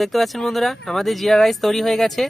দেখতে পাচ্ছেন বন্ধুরা আমাদের জিরা রাইস তৈরি হয়ে গেছে।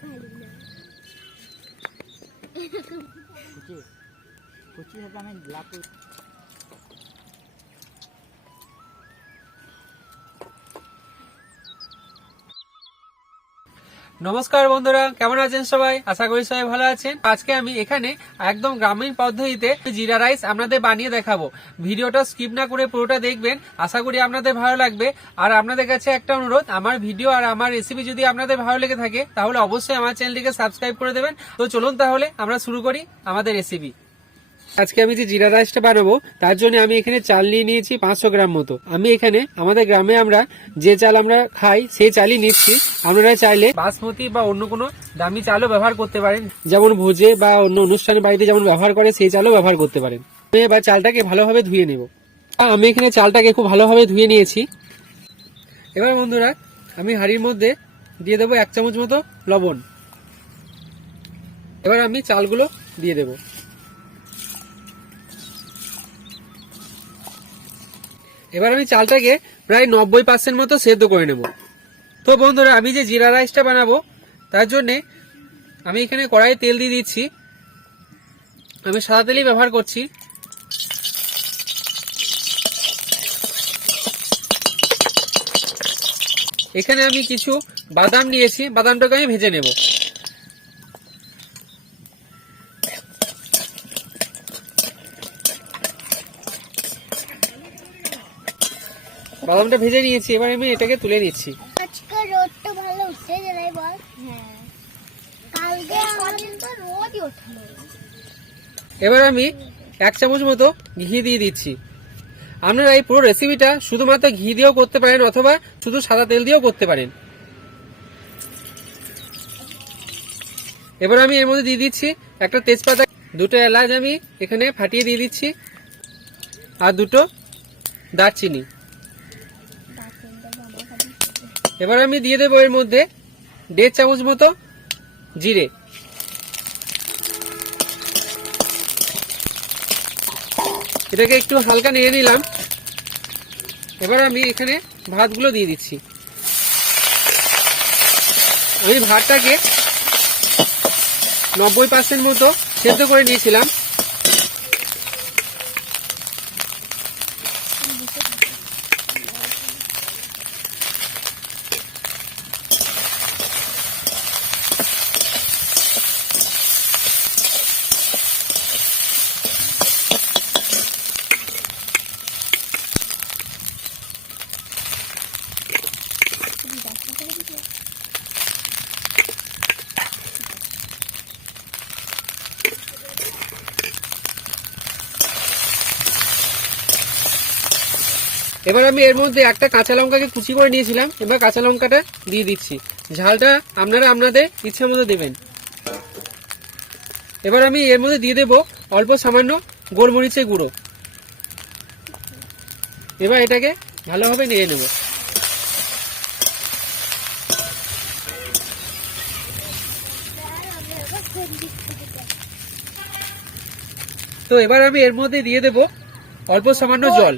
নমস্কার বন্ধুরা, কেমন আছেন সবাই? আশা করি সবাই ভালো আছেন। আজকে আমি এখানে একদম গ্রামীণ পদ্ধতিতে জিরা রাইস আপনাদের বানিয়ে দেখাবো। ভিডিওটা স্কিপ না করে পুরোটা দেখবেন, আশা করি আপনাদের ভালো লাগবে। আর আপনাদের কাছে একটা অনুরোধ, আমার ভিডিও আর আমার রেসিপি যদি আপনাদের ভালো লেগে থাকে, তাহলে অবশ্যই আমার চ্যানেলটিকে সাবস্ক্রাইব করে দেবেন। তো চলুন তাহলে আমরা শুরু করি আমাদের রেসিপি আজকে আমি যে জিরা রাইসটা বানাবো, তার জন্য আমি এখানে চাল নিয়ে নিয়েছি পাঁচশো গ্রাম মতো। আমি এখানে আমাদের গ্রামে আমরা যে চাল আমরা খাই, সেই চালই নিচ্ছি। আপনারা চাইলে বাসমতি বা অন্য কোনো দামি চালও ব্যবহার করতে পারেন। যেমন ভোজে বা অন্য অনুষ্ঠানে বাড়িতে যেমন ব্যবহার করে, সেই চালও ব্যবহার করতে পারেন। এবার চালটাকে ভালোভাবে ধুয়ে নেব। আমি এখানে চালটাকে খুব ভালোভাবে ধুয়ে নিয়েছি। এবার বন্ধুরা, আমি হাঁড়ির মধ্যে দিয়ে দেবো এক চামচ মতো লবণ। এবার আমি চালগুলো দিয়ে দেবো। এবার আমি চালটাকে প্রায় নব্বই পার্সেন্ট মতো সেদ্ধ করে নেব। তো বন্ধুরা, আমি যে জিরা রাইসটা বানাবো, তার জন্যে আমি এখানে কড়াইয়ে তেল দিয়ে দিচ্ছি। আমি সাদা তেলই ব্যবহার করছি। এখানে আমি কিছু বাদাম নিয়েছি, বাদামটাকে আমি ভেজে নেব। বাদামটা ভেজে নিয়েছি এবার আমি এটাকে তুলে নিচ্ছি। আজকে রোদটা ভালো উঠে গেলে বল? হ্যাঁ কালকে আমাদের তো রোদই ওঠে এবার আমি এক চামচ মতো ঘি দিয়ে দিচ্ছি। আপনারা এই পুরো রেসিপিটা শুধুমাত্র ঘি দিয়েও করতে পারেন অথবা শুধু সাদা তেল দিয়েও করতে পারেন। এবার আমি এর মধ্যে দিয়ে দিচ্ছি একটা তেজপাতা দুটো এলাচ আমি এখানে ফাটিয়ে দিয়ে দিচ্ছি আর দুটো দারচিনি। এবার আমি দিয়ে দেবো এর মধ্যে দেড় চামচ মতো জিরে। এটাকে একটু হালকা নেড়ে নিলাম। এবার আমি এখানে ভাতগুলো দিয়ে দিচ্ছি। ওই ভাতটাকে নব্বই পার্সেন্ট মতো সেদ্ধ করে নিয়েছিলাম। এবার আমি এর মধ্যে একটা কাঁচা লঙ্কাকে কুচি করে নিয়েছিলাম, এবার কাঁচা লঙ্কাটা দিয়ে দিচ্ছি। ঝালটা আপনারা আপনাদের ইচ্ছা মতো দেবেন। এবার আমি এর মধ্যে দিয়ে দেব অল্প সামান্য গোলমরিচের গুঁড়ো। এবার এটাকে ভালোভাবে নিয়ে নেব। তো এবার আমি এর মধ্যে দিয়ে দেব অল্প সামান্য জল।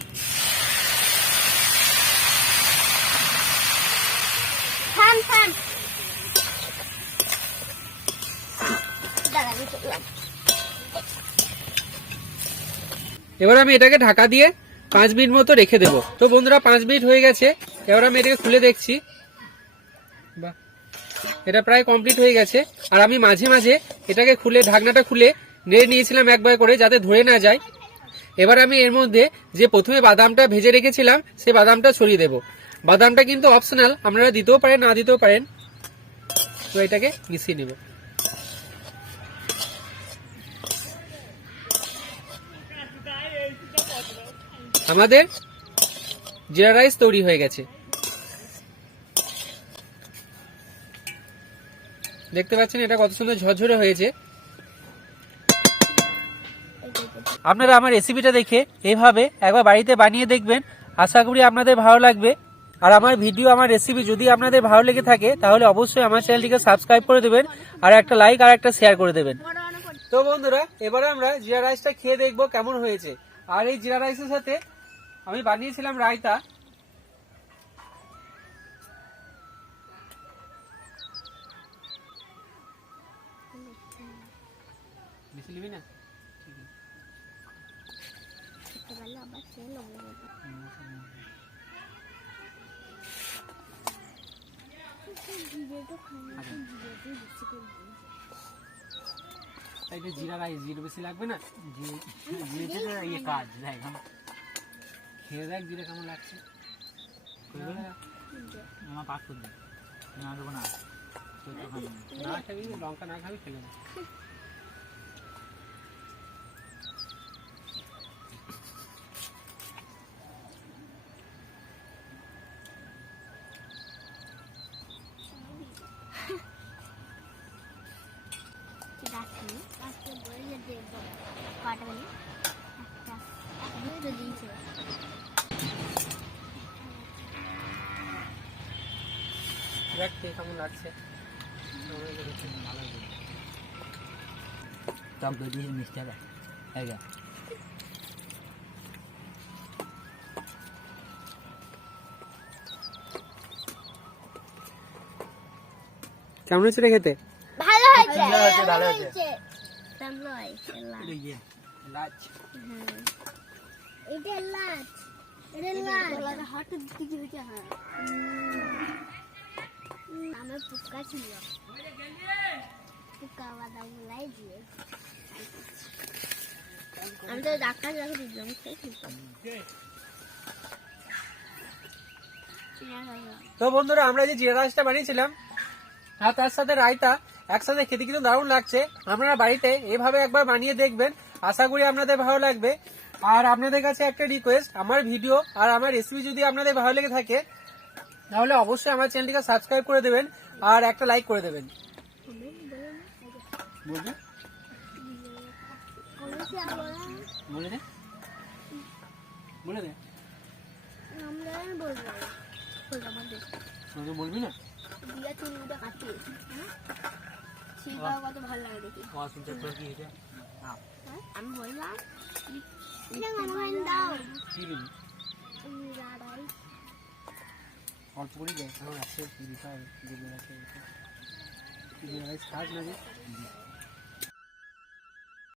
এবার আমি এটাকে ঢাকা দিয়ে পাঁচ মিনিট মতো রেখে দেবো। তো বন্ধুরা, পাঁচ মিনিট হয়ে গেছে। এবার আমি এটাকে খুলে দেখছি। বাহ, এটা প্রায় কমপ্লিট হয়ে গেছে। আর আমি মাঝে মাঝে এটাকে খুলে, ঢাকনাটা খুলে নেড়ে নিয়েছিলাম একবার করে যাতে ধরে না যায়। এবার আমি এর মধ্যে যে প্রথমে বাদামটা ভেজে রেখেছিলাম সেই বাদামটা ছড়িয়ে দেবো। বাদামটা কিন্তু অপশনাল আপনারা দিতেও পারেন, না দিতেও পারেন। তো এটাকে মিশিয়ে নেব। আমাদের জিরা রাইস তৈরি হয়ে গেছে। দেখতে পাচ্ছেন এটা কত সুন্দর ঝরঝরে হয়েছে। আপনারা আমার রেসিপিটা দেখে এভাবে একবার বাড়িতে বানিয়ে দেখবেন। আশা করি আপনাদের ভালো লাগবে। আর আমার ভিডিও আমার রেসিপি যদি আপনাদের ভালো লেগে থাকে, তাহলে অবশ্যই আমার চ্যানেলটিকে সাবস্ক্রাইব করে দেবেন আর একটা লাইক আর একটা শেয়ার করে দেবেন। তো বন্ধুরা, এবারে আমরা জিরা রাইসটা খেয়ে দেখব কেমন হয়েছে। আর এই জিরা রাইসের সাথে আমি বানিয়েছিলাম রায়তা। নিবি না? জিরা রাইস জিরা বেশি লাগবে না? জিরে কাজ যাই খেয়ে দেখ জিরা কেমন লাগছে? আমার পাক করে না দেবো না। না। না খাবি লঙ্কা না খাবি খেলে না। ঠিক আছে দেখ কেমন লাগছে? টক দই দিয়ে মিষ্টি হবে এই কেমন হয়েছে খেতে? ভালো হয়েছে। ভালো হয়েছে, হয়েছে। লাচ হ্যাঁ। এটা লাচ এটা লাচ হাতে দিকে হ্যাঁ। আমার পুকা ছিল পুকা গুলাই দিয়ে। আমি তো ডাক্তার দিলাম তো বন্ধুরা, আমরা যে জিরা রাইসটা বানিয়েছিলাম, আর তার সাথে রায়তা, একসাথে খেতে কিন্তু দারুণ লাগছে। আপনারা বাড়িতে এভাবে একবার বানিয়ে দেখবেন। আশা করি আপনাদের ভালো লাগবে। আর আপনাদের কাছে একটা রিকোয়েস্ট আমার ভিডিও আর আমার রেসিপি যদি আপনাদের ভালো লেগে থাকে তাহলে অবশ্যই আমার চ্যানেলটিকে সাবস্ক্রাইব করে দেবেন আর একটা লাইক করে দেবেন। বলবে? বলে দে। বলে দে। না? কত ভালো লাগে দেখি কি হ্যাঁ? আমি বললাম এটা দাও কি রাড়াই অল্প করেই দেয়। এখন আছে দিতে হবে যেগুলো আছে রাইস খাস না